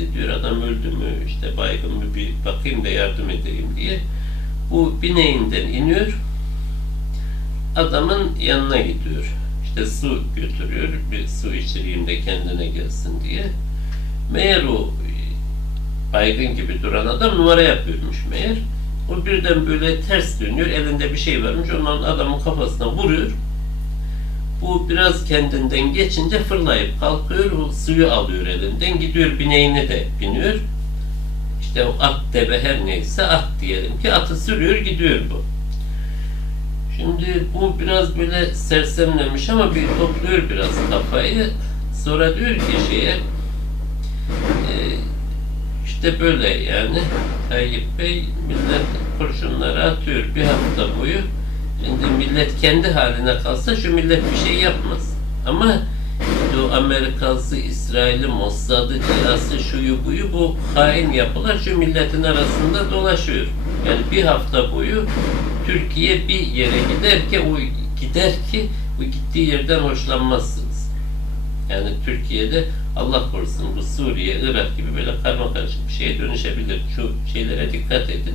gitti diyor. Adam öldü mü işte baygın mı bir bakayım da yardım edeyim diye. Bu bineğinden iniyor. Adamın yanına gidiyor. İşte su götürüyor. Bir su içireyim de kendine gelsin diye. Meğer o baygın gibi duran adam numara yapıyormuş meğer. O birden böyle ters dönüyor. Elinde bir şey varmış. Ondan adamın kafasına vuruyor. Bu biraz kendinden geçince fırlayıp kalkıyor. Suyu alıyor elinden. Gidiyor bineğine de biniyor. İşte o at deve her neyse at diyelim ki atı sürüyor gidiyor bu. Şimdi bu biraz böyle sersemlemiş ama bir topluyor biraz kafayı. Sonra diyor ki şeye e, işte böyle yani Tayyip Bey millet kurşunları atıyor bir hafta boyu. Şimdi millet kendi haline kalsa şu millet bir şey yapmaz. Ama o Amerikası, İsrail'i, Mossad'ı, CİHA'sı, şuyu buyu bu hain yapılar şu milletin arasında dolaşıyor. Yani bir hafta boyu Türkiye bir yere gider ki o gider ki bu gittiği yerden hoşlanmazsınız. Yani Türkiye'de Allah korusun bu Suriye, Irak gibi böyle karma karışık bir şeye dönüşebilir. Şu şeylere dikkat edin.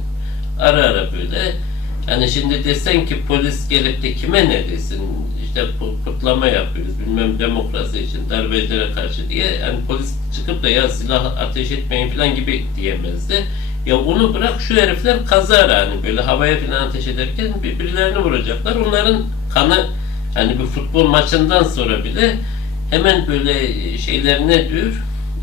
Ara ara böyle yani şimdi desen ki polis gelip de kime ne desin işte kutlama yapıyoruz bilmem demokrasi için darbecilere karşı diye yani polis çıkıp da ya silah ateş etmeyin falan gibi diyemezdi. Ya onu bırak şu herifler kazar hani böyle havaya falan ateş ederken birbirlerini vuracaklar. Onların kanı hani bir futbol maçından sonra bile hemen böyle şeyler ne diyor?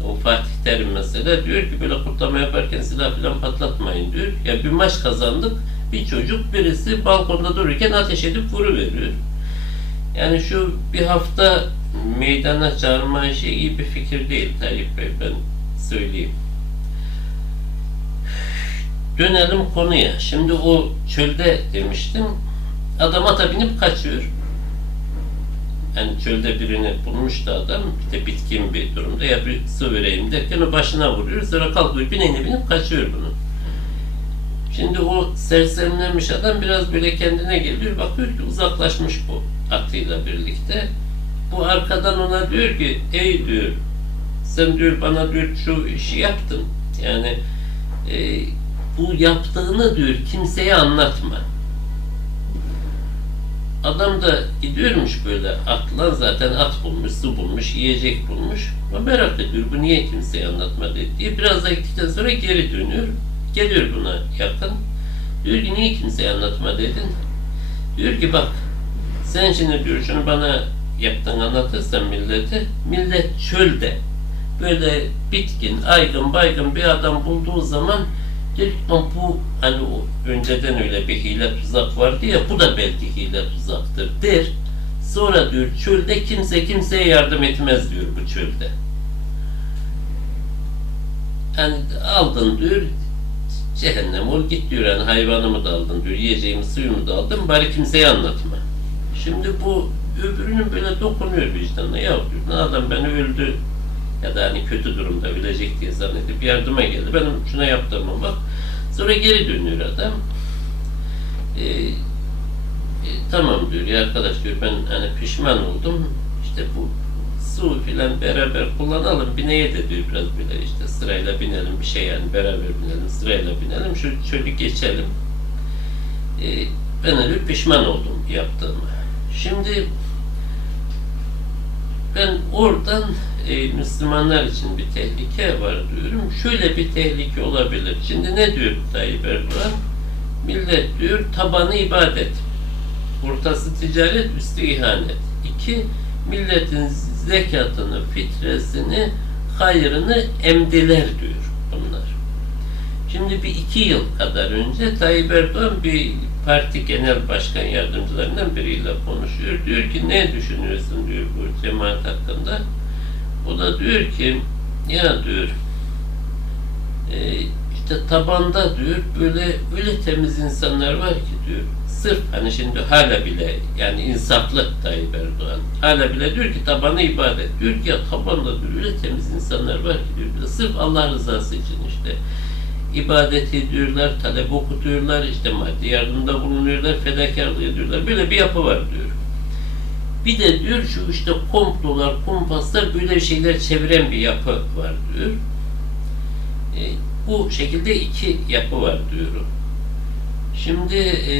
O Fatih Terim mesela diyor ki böyle kutlama yaparken silah falan patlatmayın diyor. Ya bir maç kazandık bir çocuk birisi balkonda dururken ateş edip vuruveriyor. Yani şu bir hafta meydana çağırma şey iyi bir fikir değil Tayyip Bey ben söyleyeyim. Dönelim konuya. Şimdi o çölde demiştim. Adam ata binip kaçıyor. Yani çölde birini bulmuş da adam işte bitkin bir durumda ya bir su vereyim derken o başına vuruyor. Sonra kalkıyor bineğine binip kaçıyor bunu. Şimdi o sersemlenmiş adam biraz böyle kendine geliyor. Bakıyor ki uzaklaşmış bu atıyla birlikte. Bu arkadan ona diyor ki ey diyor sen diyor bana diyor şu işi yaptın. Yani e, bu yaptığını diyor kimseye anlatma. Adam da gidiyormuş böyle atla zaten at bulmuş, su bulmuş, yiyecek bulmuş. Ama merak ediyor bu niye kimseye anlatmadı diye. Biraz da gittikten sonra geri dönüyor. Geliyor buna yakın. Diyor ki niye kimseye anlatma dedin? Diyor ki bak sen şimdi diyor şunu bana yaptığını anlatırsan millete, millet çölde böyle bitkin, aygın, baygın bir adam bulduğu zaman diyor ki "Lan bu hani o önceden öyle bir hile tuzak vardı ya bu da belki hile tuzaktır der. Sonra diyor çölde kimse kimseye yardım etmez diyor bu çölde. Yani aldın diyor cehennem ol git diyor yani hayvanımı da aldın diyor yiyeceğimi suyumu da aldın bari kimseye anlatma. Şimdi bu öbürünün böyle dokunuyor vicdanına ya diyor adam beni öldü ya da hani kötü durumda ölecek diye zannedip yardıma geldi. Benim şuna yaptığıma bak. Sonra geri dönüyor adam. Ee, e, tamam diyor ya arkadaş diyor ben hani pişman oldum. İşte bu su filan beraber kullanalım. Bineğe de diyor biraz böyle işte sırayla binelim bir şey yani beraber binelim sırayla binelim. Şu çölü geçelim. Ee, ben diyor pişman oldum yaptığıma. Şimdi ben oradan e, Müslümanlar için bir tehlike var diyorum. Şöyle bir tehlike olabilir. Şimdi ne diyor Tayyip Erdoğan? Millet diyor tabanı ibadet. Ortası ticaret, üstü ihanet. İki, milletin zekatını, fitresini, hayrını emdiler diyor bunlar. Şimdi bir iki yıl kadar önce Tayyip Erdoğan bir parti genel başkan yardımcılarından biriyle konuşuyor. Diyor ki ne düşünüyorsun diyor bu cemaat hakkında. O da diyor ki ya diyor e, işte tabanda diyor böyle öyle temiz insanlar var ki diyor sırf hani şimdi hala bile yani insaflı Tayyip Erdoğan hala bile diyor ki tabanı ibadet diyor ki ya tabanda diyor temiz insanlar var ki diyor bir sırf Allah rızası için işte ibadet ediyorlar, talep okutuyorlar, işte maddi yardımda bulunuyorlar, fedakarlık ediyorlar. Böyle bir yapı var diyor. Bir de diyor şu işte komplolar, kumpaslar böyle şeyler çeviren bir yapı var diyor. E, bu şekilde iki yapı var diyorum. Şimdi e,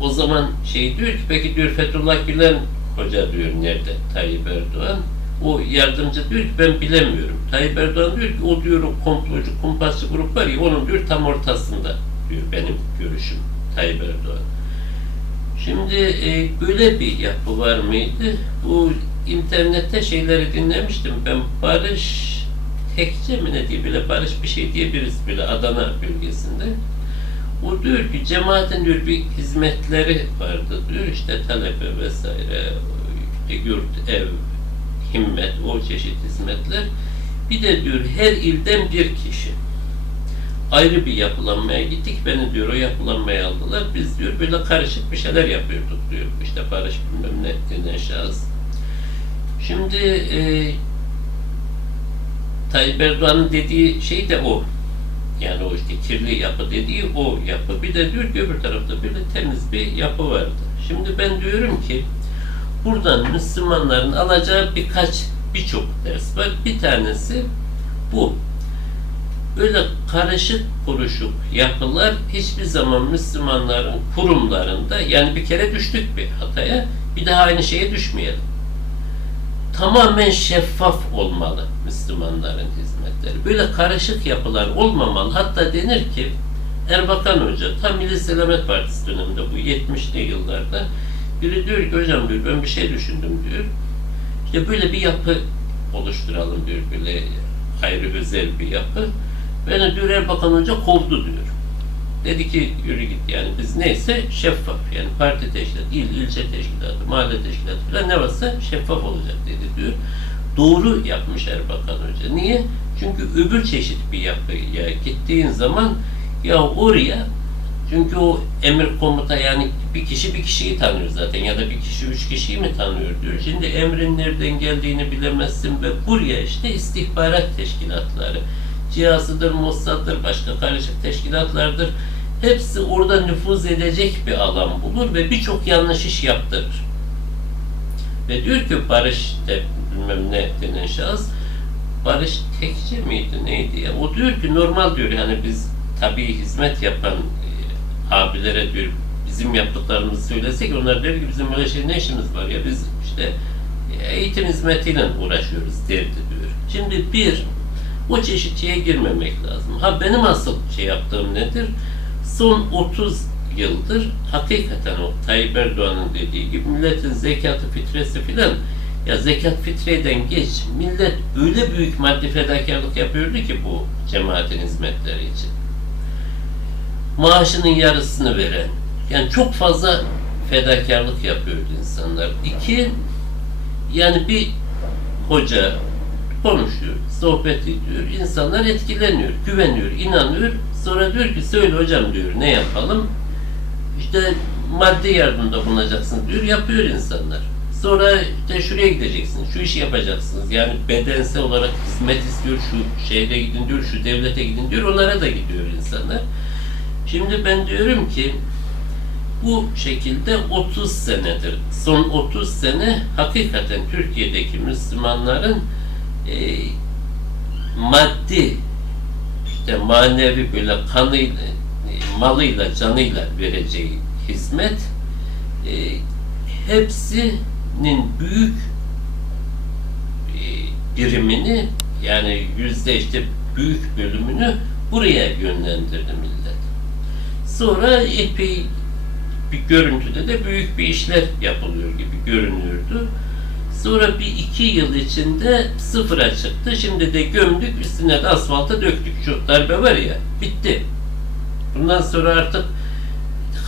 o zaman şey diyor ki peki diyor Fethullah Gülen hoca diyor nerede Tayyip Erdoğan? O yardımcı diyor ki ben bilemiyorum. Tayyip Erdoğan diyor ki o diyor o komplocu, kumpasçı grup var ya onun diyor tam ortasında diyor benim görüşüm Tayyip Erdoğan. Şimdi e, böyle bir yapı var mıydı? Bu internette şeyleri dinlemiştim. Ben Barış Tekçe mi ne diye bile Barış bir şey diye birisi bile Adana bölgesinde. O diyor ki cemaatin diyor bir hizmetleri vardı diyor işte talebe vesaire yurt, ev, himmet o çeşit hizmetler. Bir de diyor her ilden bir kişi ayrı bir yapılanmaya gittik. Beni diyor o yapılanmaya aldılar. Biz diyor böyle karışık bir şeyler yapıyorduk diyor. İşte Barış bilmem ne denen şahıs. Şimdi e, Tayyip Erdoğan'ın dediği şey de o. Yani o işte kirli yapı dediği o yapı. Bir de diyor ki öbür tarafta böyle temiz bir yapı vardı. Şimdi ben diyorum ki buradan Müslümanların alacağı birkaç birçok ders var. Bir tanesi bu. Böyle karışık kuruşuk yapılar hiçbir zaman Müslümanların kurumlarında yani bir kere düştük bir hataya bir daha aynı şeye düşmeyelim. Tamamen şeffaf olmalı Müslümanların hizmetleri. Böyle karışık yapılar olmamalı. Hatta denir ki Erbakan Hoca tam Milli Selamet Partisi döneminde bu 70'li yıllarda biri diyor ki hocam diyor ben bir şey düşündüm diyor. İşte böyle bir yapı oluşturalım diyor böyle ayrı özel bir yapı. Beni diyor Erbakan Hoca kovdu diyor. Dedi ki yürü git yani biz neyse şeffaf yani parti teşkilatı, il, ilçe teşkilatı, mahalle teşkilatı falan ne varsa şeffaf olacak dedi diyor. Doğru yapmış Erbakan Hoca. Niye? Çünkü öbür çeşit bir yapıya gittiğin zaman ya oraya çünkü o emir komuta yani bir kişi bir kişiyi tanıyor zaten ya da bir kişi üç kişiyi mi tanıyor diyor. Şimdi emrin nereden geldiğini bilemezsin ve buraya işte istihbarat teşkilatları, cihazıdır, Mossad'dır, başka karışık teşkilatlardır. Hepsi orada nüfuz edecek bir alan bulur ve birçok yanlış iş yaptırır. Ve diyor ki Barış de bilmem ne denen şahıs Barış Tekçe miydi neydi ya? O diyor ki normal diyor yani biz tabii hizmet yapan e, abilere diyor bizim yaptıklarımızı söylesek onlar der ki bizim böyle şey ne işimiz var ya biz işte e, eğitim hizmetiyle uğraşıyoruz derdi diyor. Şimdi bir o çeşit şeye girmemek lazım. Ha benim asıl şey yaptığım nedir? Son 30 yıldır hakikaten o Tayyip Erdoğan'ın dediği gibi milletin zekatı fitresi filan ya zekat fitreden geç millet öyle büyük maddi fedakarlık yapıyordu ki bu cemaatin hizmetleri için. Maaşının yarısını veren yani çok fazla fedakarlık yapıyordu insanlar. İki yani bir hoca konuşuyor, sohbet ediyor, insanlar etkileniyor, güveniyor, inanıyor. Sonra diyor ki söyle hocam diyor ne yapalım? İşte maddi yardımda bulunacaksın diyor, yapıyor insanlar. Sonra işte şuraya gideceksiniz, şu işi yapacaksınız. Yani bedensel olarak hizmet istiyor, şu şehre gidin diyor, şu devlete gidin diyor, onlara da gidiyor insanlar. Şimdi ben diyorum ki bu şekilde 30 senedir, son 30 sene hakikaten Türkiye'deki Müslümanların e, maddi işte manevi böyle kanıyla, e, malıyla, canıyla vereceği hizmet e, hepsinin büyük e, birimini yani yüzde işte büyük bölümünü buraya yönlendirdi millet. Sonra epey bir görüntüde de büyük bir işler yapılıyor gibi görünüyordu. Sonra bir iki yıl içinde sıfıra çıktı. Şimdi de gömdük, üstüne de asfalta döktük. Şu darbe var ya, bitti. Bundan sonra artık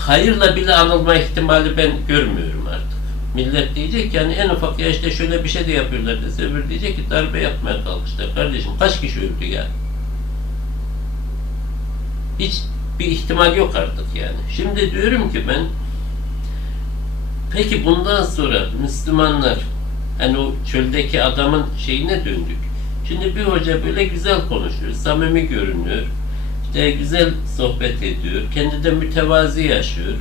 hayırla bile anılma ihtimali ben görmüyorum artık. Millet diyecek yani en ufak ya işte şöyle bir şey de yapıyorlar dese öbür diyecek ki darbe yapmaya kalkıştılar. Kardeşim kaç kişi öldü ya? Hiç bir ihtimal yok artık yani. Şimdi diyorum ki ben peki bundan sonra Müslümanlar hani o çöldeki adamın şeyine döndük. Şimdi bir hoca böyle güzel konuşuyor, samimi görünüyor. İşte güzel sohbet ediyor. Kendi de mütevazi yaşıyor.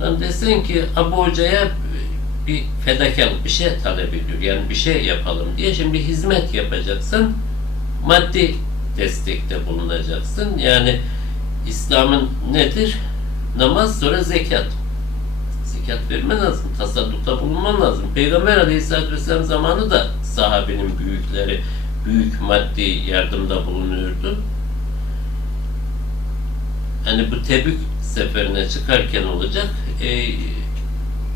Lan desen ki Abu Hoca'ya bir fedakarlık, bir şey talep ediyor. Yani bir şey yapalım diye. Şimdi hizmet yapacaksın, maddi destekte bulunacaksın. Yani İslam'ın nedir? Namaz sonra zekat. Zekat vermen lazım, tasaddukta bulunman lazım. Peygamber Aleyhisselatü Vesselam zamanı da sahabenin büyükleri büyük maddi yardımda bulunuyordu. Hani bu Tebük seferine çıkarken olacak. E,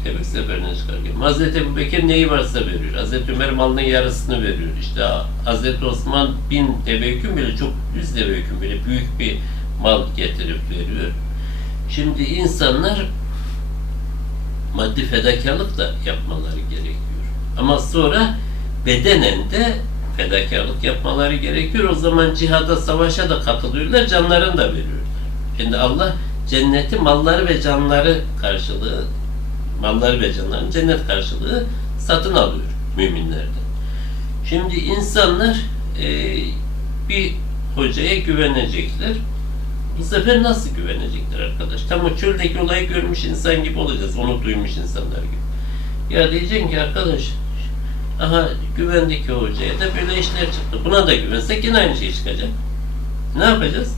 Tebük seferine çıkarken. Hazreti Ebu Bekir neyi varsa veriyor. Hazreti Ömer malının yarısını veriyor. İşte Hazreti Osman bin devekün bile çok yüz devekün bile büyük bir mal getirip veriyor. Şimdi insanlar maddi fedakarlık da yapmaları gerekiyor. Ama sonra bedenen de fedakarlık yapmaları gerekiyor. O zaman cihada, savaşa da katılıyorlar, canlarını da veriyorlar. Şimdi Allah cenneti malları ve canları karşılığı, malları ve canların cennet karşılığı satın alıyor müminlerden. Şimdi insanlar e, bir hocaya güvenecekler. Bu sefer nasıl güvenecekler arkadaş? Tam o çöldeki olayı görmüş insan gibi olacağız. Onu duymuş insanlar gibi. Ya diyeceksin ki arkadaş aha güvendik hocaya da böyle işler çıktı. Buna da güvensek yine aynı şey çıkacak. Ne yapacağız?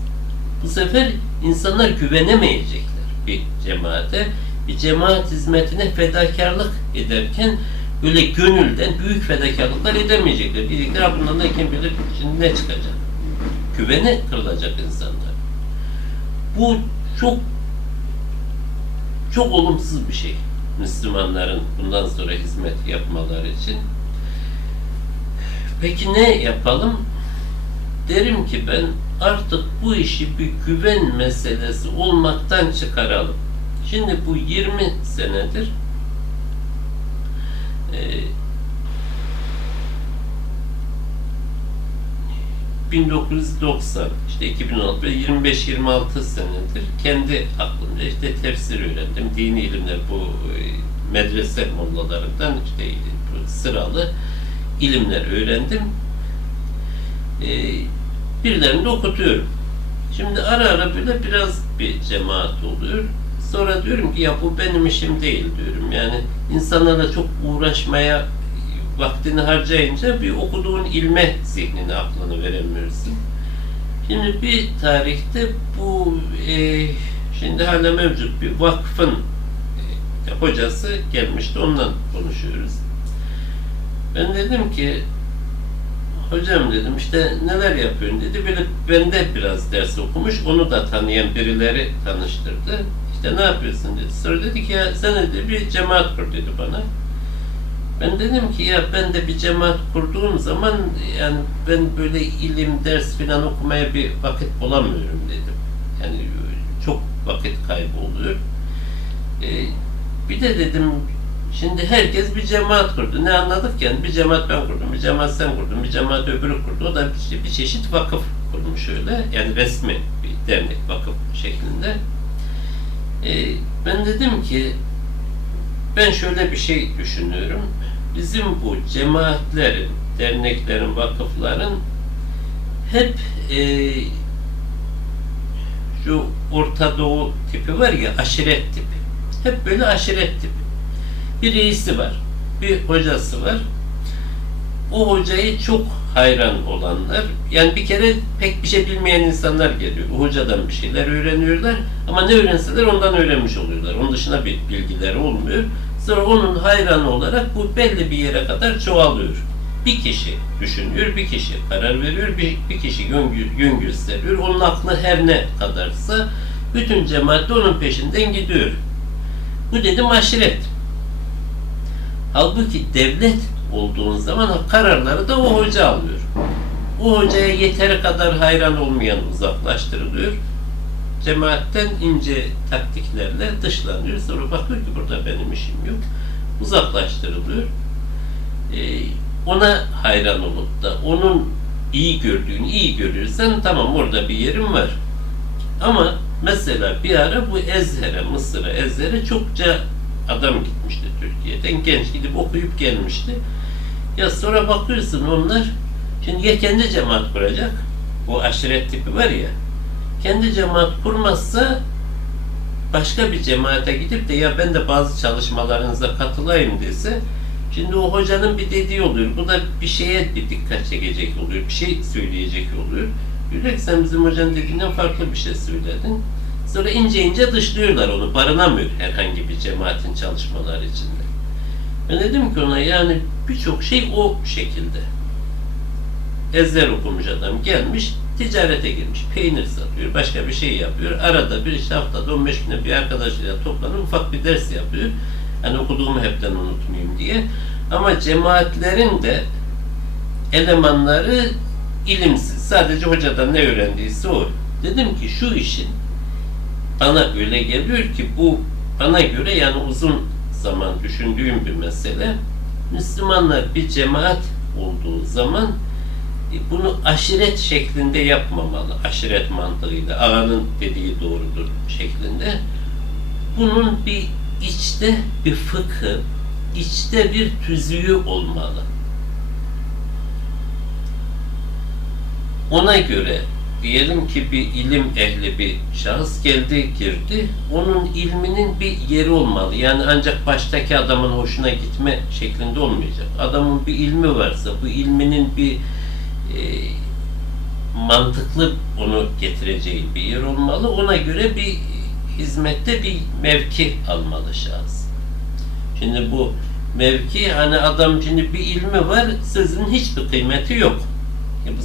Bu sefer insanlar güvenemeyecekler bir cemaate. Bir cemaat hizmetine fedakarlık ederken böyle gönülden büyük fedakarlıklar edemeyecekler. Diyecekler "Ha, bundan da kim bilir şimdi ne çıkacak. Güvene kırılacak insanlar. Bu çok çok olumsuz bir şey. Müslümanların bundan sonra hizmet yapmaları için. Peki ne yapalım? Derim ki ben artık bu işi bir güven meselesi olmaktan çıkaralım. Şimdi bu 20 senedir e, 1990 işte 2016 ve 25-26 senedir kendi aklımda işte tefsir öğrendim. Dini ilimler bu e, medrese mollalarından işte sıralı ilimler öğrendim. E, birilerini okutuyorum. Şimdi ara ara böyle biraz bir cemaat oluyor. Sonra diyorum ki ya bu benim işim değil diyorum. Yani insanlarla çok uğraşmaya vaktini harcayınca bir okuduğun ilme zihnini, aklını veremiyorsun. Şimdi bir tarihte bu e, şimdi hala mevcut bir vakfın e, hocası gelmişti. Ondan konuşuyoruz. Ben dedim ki hocam dedim işte neler yapıyorsun dedi. Böyle bende biraz ders okumuş. Onu da tanıyan birileri tanıştırdı. İşte ne yapıyorsun dedi. Sonra dedi ki ya sen dedi bir cemaat kur dedi bana. Ben dedim ki ya ben de bir cemaat kurduğum zaman yani ben böyle ilim, ders filan okumaya bir vakit bulamıyorum dedim. Yani çok vakit kaybı oluyor. Ee, bir de dedim şimdi herkes bir cemaat kurdu. Ne anladık yani bir cemaat ben kurdum, bir cemaat sen kurdun, bir cemaat öbürü kurdu. O da bir, bir çeşit vakıf kurmuş öyle. Yani resmi bir dernek, vakıf şeklinde. Ee, ben dedim ki ben şöyle bir şey düşünüyorum. Bizim bu cemaatlerin, derneklerin, vakıfların hep e, şu Orta Doğu tipi var ya aşiret tipi. Hep böyle aşiret tipi. Bir reisi var, bir hocası var. O hocayı çok hayran olanlar, yani bir kere pek bir şey bilmeyen insanlar geliyor. Hocadan bir şeyler öğreniyorlar ama ne öğrenseler ondan öğrenmiş oluyorlar. Onun dışında bir bilgileri olmuyor. Sonra onun hayranı olarak bu belli bir yere kadar çoğalıyor. Bir kişi düşünüyor, bir kişi karar veriyor, bir, bir kişi yön, yön gösteriyor. Onun aklı her ne kadarsa bütün cemaat onun peşinden gidiyor. Bu dedim aşiret. Halbuki devlet olduğun zaman kararları da o hoca alıyor. O hocaya yeteri kadar hayran olmayan uzaklaştırılıyor. Cemaatten ince taktiklerle dışlanıyor. Sonra bakıyor ki burada benim işim yok. Uzaklaştırılıyor. Ee, ona hayran olup da onun iyi gördüğünü iyi görürsen tamam orada bir yerim var. Ama mesela bir ara bu Ezher'e, Mısır'a, Ezher'e çokça adam gitmişti Türkiye'den. Genç gidip okuyup gelmişti. Ya sonra bakıyorsun onlar şimdi ya kendi cemaat kuracak bu aşiret tipi var ya kendi cemaat kurmazsa başka bir cemaate gidip de ya ben de bazı çalışmalarınıza katılayım dese şimdi o hocanın bir dediği oluyor. Bu da bir şeye bir dikkat çekecek oluyor. Bir şey söyleyecek oluyor. Ki sen bizim hocanın dediğinden farklı bir şey söyledin. Sonra ince ince dışlıyorlar onu. Barınamıyor herhangi bir cemaatin çalışmaları içinde. Ben dedim ki ona yani birçok şey o şekilde. Ezber okumuş adam gelmiş, ticarete girmiş, peynir satıyor, başka bir şey yapıyor. Arada bir işte haftada 15 güne bir arkadaşıyla toplanıp ufak bir ders yapıyor. Hani okuduğumu hepten unutmayayım diye. Ama cemaatlerin de elemanları ilimsiz. Sadece hocadan ne öğrendiyse o. Dedim ki şu işin bana öyle geliyor ki bu bana göre yani uzun zaman düşündüğüm bir mesele. Müslümanlar bir cemaat olduğu zaman e, bunu aşiret şeklinde yapmamalı. Aşiret mantığıyla. Ağanın dediği doğrudur şeklinde. Bunun bir içte bir fıkı, içte bir tüzüğü olmalı. Ona göre diyelim ki bir ilim ehli bir şahıs geldi girdi. Onun ilminin bir yeri olmalı. Yani ancak baştaki adamın hoşuna gitme şeklinde olmayacak. Adamın bir ilmi varsa bu ilminin bir e, mantıklı onu getireceği bir yer olmalı. Ona göre bir hizmette bir mevki almalı şahıs. Şimdi bu mevki hani adam şimdi bir ilmi var sözün hiçbir kıymeti yok. E bu